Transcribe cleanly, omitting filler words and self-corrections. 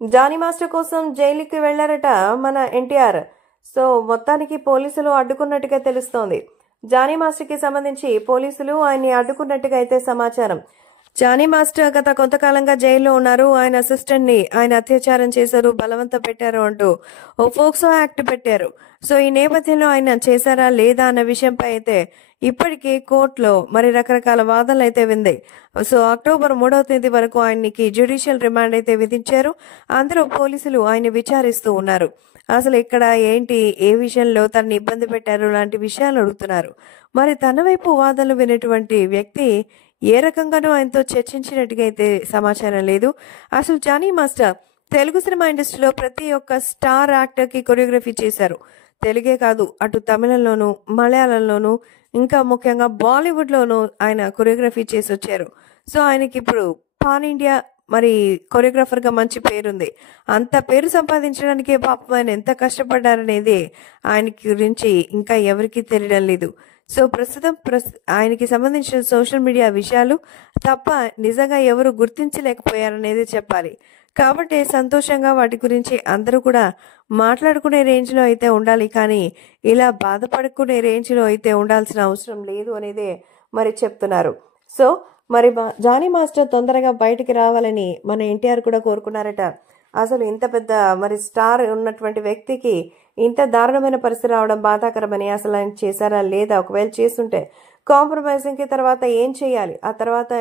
Johnny master కోసం జైలుకి వెళ్లారట మన ఎన్టీఆర్. సో మొత్తానికి పోలీసులు అడ్డుకున్నట్టుగా తెలుస్తోంది. జానీ మాస్టర్ కి సంబంధించి పోలీసులు ఆయన్ని అడ్డుకున్నట్టుగా అయితే సమాచారం. జానీ మాస్టర్ గత కొంతకాలంగా జైల్లో ఉన్నారు. ఆయన అసిస్టెంట్ ని ఆయన అత్యాచారం చేశారు, బలవంత పెట్టారు అంటూ ఓ ఫోక్సో యాక్ట్ పెట్టారు. సో ఈ నేపథ్యంలో ఆయన చేశారా లేదా అన్న విషయంపై అయితే ఇప్పటికే కోర్టులో మరి రకరకాల వాదనలు అయితే వింది. సో అక్టోబర్ 3వ తేదీ వరకు ఆయనకి జ్యుడిషియల్ రిమాండ్ అయితే విధించారు. అందులో పోలీసులు ఆయన విచారిస్తూ ఉన్నారు. అసలు ఇక్కడ ఏంటి, ఏ విషయంలో తనని ఇబ్బంది పెట్టారు లాంటి విషయాలు అడుగుతున్నారు. మరి తన వైపు వాదనలు వినేటువంటి వ్యక్తి ఏ రకంగానూ ఆయనతో చర్చించినట్టుగా అయితే సమాచారం లేదు. అసలు జానీ మాస్టర్ తెలుగు సినిమా ఇండస్ట్రీలో ప్రతి ఒక్క స్టార్ యాక్టర్ కి కొరియోగ్రఫీ చేశారు. తెలుగే కాదు, అటు తమిళంలోను, మలయాళంలోను, ఇంకా ముఖ్యంగా బాలీవుడ్ లోను ఆయన కొరియోగ్రఫీ చేసి వచ్చారు. సో ఆయనకి ఇప్పుడు పాన్ ఇండియా మరి కొరియోగ్రాఫర్ గా మంచి పేరుంది. అంత పేరు సంపాదించడానికే పాపం ఆయన ఎంత కష్టపడ్డారనేది ఆయనకి గురించి ఇంకా ఎవరికీ తెలియడం లేదు. సో ప్రస్తుతం ఆయనకి సంబంధించిన సోషల్ మీడియా విషయాలు తప్ప నిజంగా ఎవరు గుర్తించలేకపోయారనేది చెప్పాలి. కాబట్టి సంతోషంగా వాటి గురించి అందరూ కూడా మాట్లాడుకునే రేంజ్ లో అయితే ఉండాలి, కానీ ఇలా బాధపడుకునే రేంజ్ లో అయితే ఉండాల్సిన అవసరం లేదు అనేది మరి చెప్తున్నారు. సో మరి జానీ మాస్టర్ తొందరగా బయటికి రావాలని మన ఎన్టీఆర్ కూడా కోరుకున్నారట. అసలు ఇంత పెద్ద మరి స్టార్ ఉన్నటువంటి వ్యక్తికి ఇంత దారుణమైన పరిస్థితి రావడం బాధాకరమని, అసలు ఆయన చేశారా లేదా, ఒకవేళ చేస్తుంటే కాంప్రమైజింగ్ కి తర్వాత ఏం చేయాలి, ఆ తర్వాత